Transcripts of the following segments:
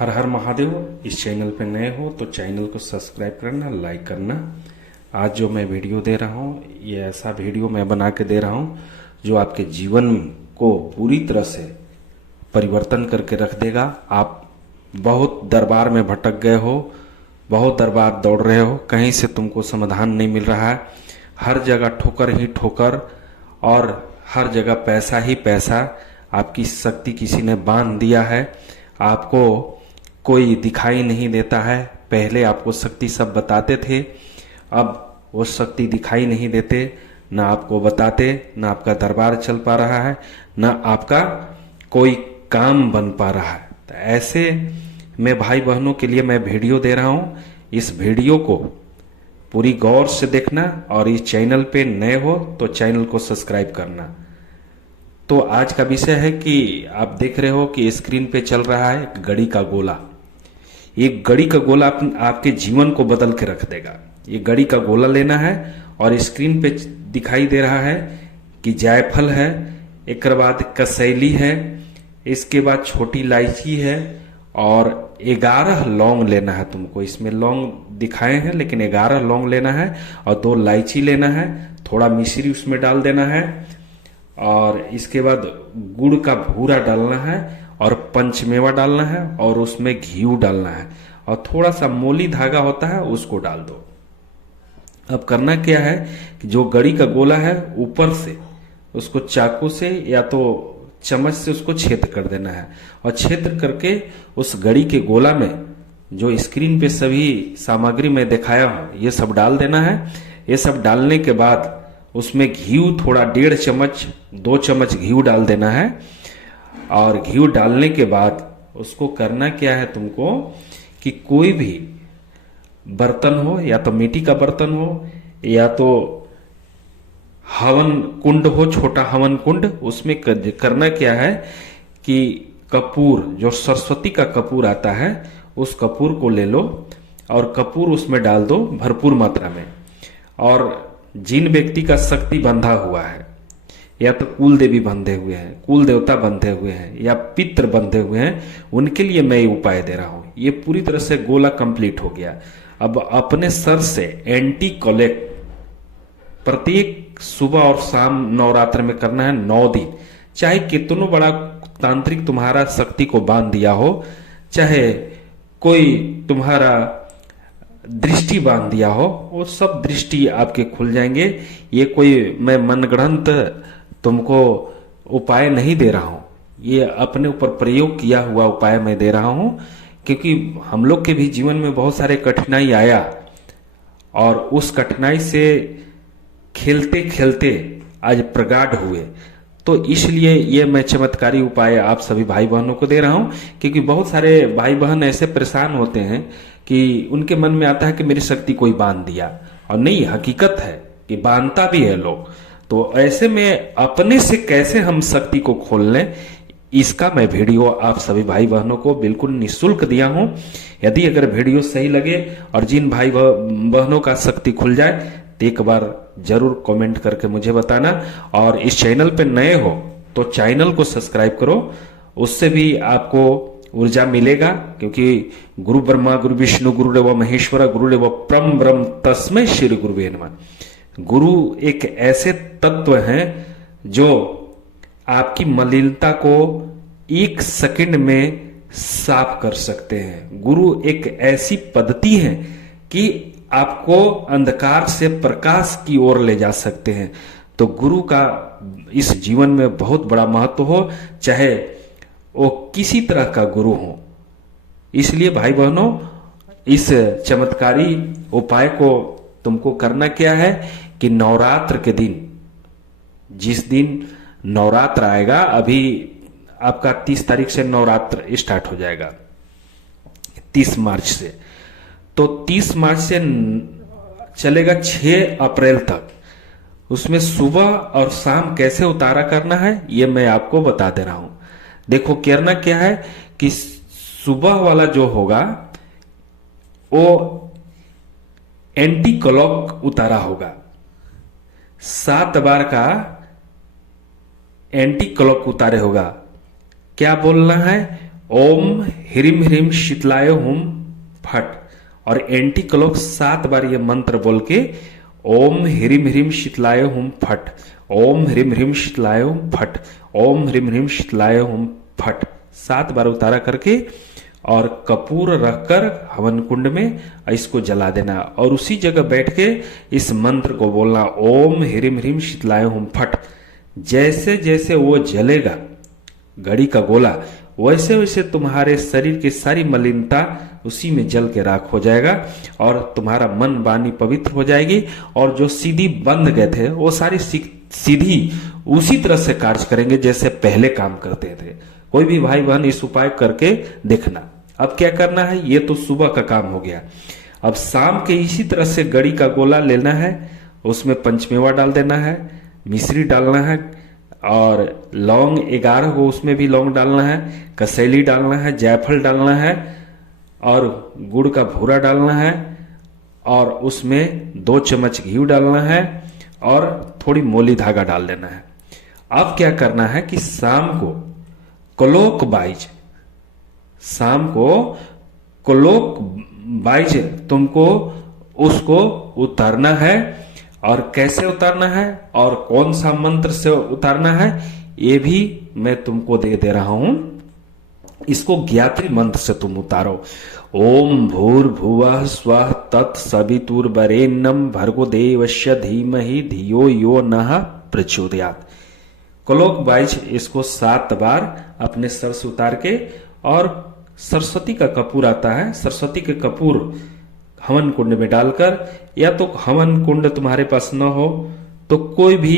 हर हर महादेव। इस चैनल पे नए हो तो चैनल को सब्सक्राइब करना, लाइक करना। आज जो मैं वीडियो दे रहा हूँ, ये ऐसा वीडियो मैं बना के दे रहा हूँ जो आपके जीवन को पूरी तरह से परिवर्तन करके रख देगा। आप बहुत दरबार में भटक गए हो, बहुत दरबार दौड़ रहे हो, कहीं से तुमको समाधान नहीं मिल रहा है। हर जगह ठोकर ही ठोकर और हर जगह पैसा ही पैसा। आपकी शक्ति किसी ने बांध दिया है, आपको कोई दिखाई नहीं देता है। पहले आपको शक्ति सब बताते थे, अब वो शक्ति दिखाई नहीं देते, ना आपको बताते, ना आपका दरबार चल पा रहा है, ना आपका कोई काम बन पा रहा है। तो ऐसे में भाई बहनों के लिए मैं वीडियो दे रहा हूँ। इस वीडियो को पूरी गौर से देखना और इस चैनल पे नए हो तो चैनल को सब्सक्राइब करना। तो आज का विषय है कि आप देख रहे हो कि स्क्रीन पे चल रहा है एक घड़ी का गोला। एक घड़ी का गोला आपके जीवन को बदल के रख देगा। ये घड़ी का गोला लेना है और स्क्रीन पे दिखाई दे रहा है कि जायफल है, एक बाद कसैली है, इसके बाद छोटी इलायची है और 11 लौंग लेना है तुमको। इसमें लौंग दिखाए हैं लेकिन 11 लौंग लेना है और 2 इलायची लेना है, थोड़ा मिश्री उसमें डाल देना है और इसके बाद गुड़ का भूरा डालना है और पंचमेवा डालना है और उसमें घी डालना है और थोड़ा सा मोली धागा होता है उसको डाल दो। अब करना क्या है कि जो घड़ी का गोला है ऊपर से उसको चाकू से या तो चम्मच से उसको छेद कर देना है और छेद करके उस घड़ी के गोला में जो स्क्रीन पे सभी सामग्री मैं दिखाया हूं ये सब डाल देना है। ये सब डालने के बाद उसमें घी थोड़ा 1.5 चम्मच 2 चम्मच घी डाल देना है और घी डालने के बाद उसको करना क्या है तुमको कि कोई भी बर्तन हो, या तो मिट्टी का बर्तन हो या तो हवन कुंड हो, छोटा हवन कुंड, उसमें करना क्या है कि कपूर, जो सरस्वती का कपूर आता है उस कपूर को ले लो और कपूर उसमें डाल दो भरपूर मात्रा में। और जिन व्यक्ति का शक्ति बंधा हुआ है, या तो कुल देवी बंधे हुए हैं, कुल देवता बंधे हुए हैं या पितृ बंधे हुए हैं, उनके लिए मैं ये उपाय दे रहा हूं। ये पूरी तरह से गोला कंप्लीट हो गया। अब अपने सर से एंटी कोलेक्ट प्रत्येक सुबह और शाम नवरात्र में करना है 9 दिन। चाहे कितनो बड़ा तांत्रिक तुम्हारा शक्ति को बांध दिया हो, चाहे कोई तुम्हारा दृष्टि बांध दिया हो, वो सब दृष्टि आपके खुल जाएंगे। ये कोई मैं मनगढ़ंत तुमको उपाय नहीं दे रहा हूं, ये अपने ऊपर प्रयोग किया हुआ उपाय मैं दे रहा हूं, क्योंकि हम लोग के भी जीवन में बहुत सारे कठिनाई आया और उस कठिनाई से खेलते खेलते आज प्रगाढ़ हुए। तो इसलिए ये मैं चमत्कारी उपाय आप सभी भाई बहनों को दे रहा हूं, क्योंकि बहुत सारे भाई बहन ऐसे परेशान होते हैं कि उनके मन में आता है कि मेरी शक्ति कोई बांध दिया, और नहीं, हकीकत है कि बांधता भी है लोग। तो ऐसे में अपने से कैसे हम शक्ति को खोल लें, इसका मैं वीडियो आप सभी भाई बहनों को बिल्कुल निःशुल्क दिया हूं। यदि अगर वीडियो सही लगे और जिन भाई बहनों का शक्ति खुल जाए तो एक बार जरूर कमेंट करके मुझे बताना। और इस चैनल पे नए हो तो चैनल को सब्सक्राइब करो, उससे भी आपको ऊर्जा मिलेगा, क्योंकि गुरु ब्रह्मा गुरु विष्णु गुरुदेव महेश्वर गुरुदेव परम ब्रह्म तस्मै श्री गुरुवे नमः। गुरु एक ऐसे तत्व हैं जो आपकी मलिनता को 1 सेकंड में साफ कर सकते हैं। गुरु एक ऐसी पद्धति है कि आपको अंधकार से प्रकाश की ओर ले जा सकते हैं। तो गुरु का इस जीवन में बहुत बड़ा महत्व हो, चाहे वो किसी तरह का गुरु हो। इसलिए भाई बहनों, इस चमत्कारी उपाय को तुमको करना क्या है कि नवरात्र के दिन, जिस दिन नवरात्र आएगा, अभी आपका 30 तारीख से नवरात्र स्टार्ट हो जाएगा, 30 मार्च से। तो 30 मार्च से चलेगा 6 अप्रैल तक। उसमें सुबह और शाम कैसे उतारा करना है ये मैं आपको बता दे रहा हूं। देखो, करना क्या है कि सुबह वाला जो होगा वो एंटी क्लॉक उतारा होगा। 7 बार का एंटी क्लॉक उतारे होगा। क्या बोलना है? ओम ह्रीम ह्रीम शीतलाय हुम फट, और एंटी क्लॉक 7 बार ये मंत्र बोल के ओम ह्रीम ह्रीम शीतलाय हुम फट, ओम ह्रीम ह्रीम शीतलाय हुम फट, ओम ह्रीम ह्रीम शीतलाय हुम फट 7 बार उतारा करके और कपूर रखकर हवन कुंड में इसको जला देना, और उसी जगह बैठ के इस मंत्र को बोलना ओम ह्रीम ह्रीम शीतलाय हुम फट। जैसे जैसे वो जलेगा घड़ी का गोला, वैसे वैसे तुम्हारे शरीर की सारी मलिनता उसी में जल के राख हो जाएगा, और तुम्हारा मन वाणी पवित्र हो जाएगी, और जो सीधी बंद गए थे वो सारी सीधी उसी तरह से कार्य करेंगे जैसे पहले काम करते थे। कोई भी भाई बहन इस उपाय करके देखना। अब क्या करना है, ये तो सुबह का काम हो गया। अब शाम के इसी तरह से गड़ी का गोला लेना है, उसमें पंचमेवा डाल देना है, मिश्री डालना है, और लौंग 11 को उसमें भी लौंग डालना है, कसैली डालना है, जायफल डालना है, और गुड़ का भूरा डालना है, और उसमें 2 चम्मच घी डालना है, और थोड़ी मोली धागा डाल देना है। अब क्या करना है कि शाम को क्लॉकवाइज, शाम को क्लॉकवाइज तुमको उसको उतारना है, और कैसे उतारना है और कौन सा मंत्र से उतारना है ये भी मैं तुमको दे रहा हूं। इसको ज्ञात्री मंत्र से तुम उतारो। ओम भूर्भुवः स्वः तत्सवितुर्वरेण्यं भर्गो देवस्य धीमहि धियो यो नः प्रचोदयात्। क्लॉकवाइज इसको 7 बार अपने सर से उतार के, और सरस्वती का कपूर आता है, सरस्वती के कपूर हवन कुंड में डालकर, या तो हवन कुंड तुम्हारे पास न हो तो कोई भी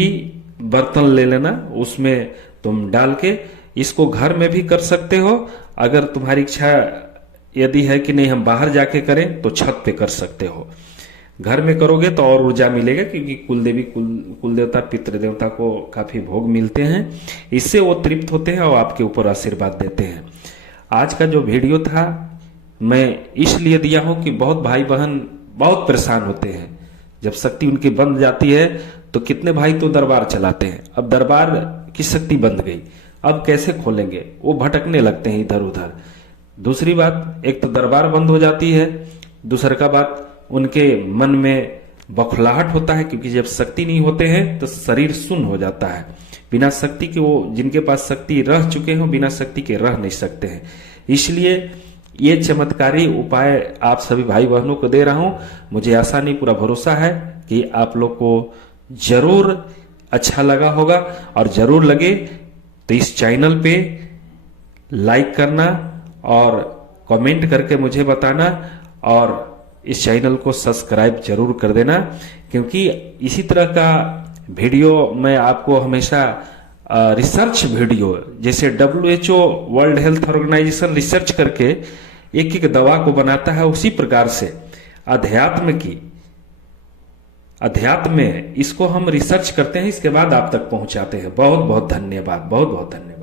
बर्तन ले लेना, उसमें तुम डाल के इसको घर में भी कर सकते हो। अगर तुम्हारी इच्छा यदि है कि नहीं हम बाहर जाके करें तो छत पे कर सकते हो। घर में करोगे तो और ऊर्जा मिलेगा, क्योंकि कुलदेवी कुल देवता पितृ देवता को काफी भोग मिलते हैं, इससे वो तृप्त होते हैं और आपके ऊपर आशीर्वाद देते हैं। आज का जो वीडियो था मैं इसलिए दिया हूं कि बहुत भाई बहन बहुत परेशान होते हैं। जब शक्ति उनकी बंद जाती है तो कितने भाई तो दरबार चलाते हैं, अब दरबार की शक्ति बंद गई, अब कैसे खोलेंगे, वो भटकने लगते हैं इधर उधर। दूसरी बात, एक तो दरबार बंद हो जाती है, दूसरा का बात उनके मन में बौखलाहट होता है, क्योंकि जब शक्ति नहीं होते हैं तो शरीर सुन्न हो जाता है। बिना शक्ति के, वो जिनके पास शक्ति रह चुके हो बिना शक्ति के रह नहीं सकते हैं। इसलिए ये चमत्कारी उपाय आप सभी भाई बहनों को दे रहा हूं। मुझे आशा नहीं पूरा भरोसा है कि आप लोग को जरूर अच्छा लगा होगा, और जरूर लगे तो इस चैनल पे लाइक करना और कमेंट करके मुझे बताना, और इस चैनल को सब्सक्राइब जरूर कर देना, क्योंकि इसी तरह का वीडियो मैं आपको हमेशा रिसर्च वीडियो, जैसे WHO world health organisation research करके एक एक दवा को बनाता है, उसी प्रकार से अध्यात्म में इसको हम रिसर्च करते हैं, इसके बाद आप तक पहुंचाते हैं। बहुत बहुत धन्यवाद, बहुत बहुत धन्यवाद।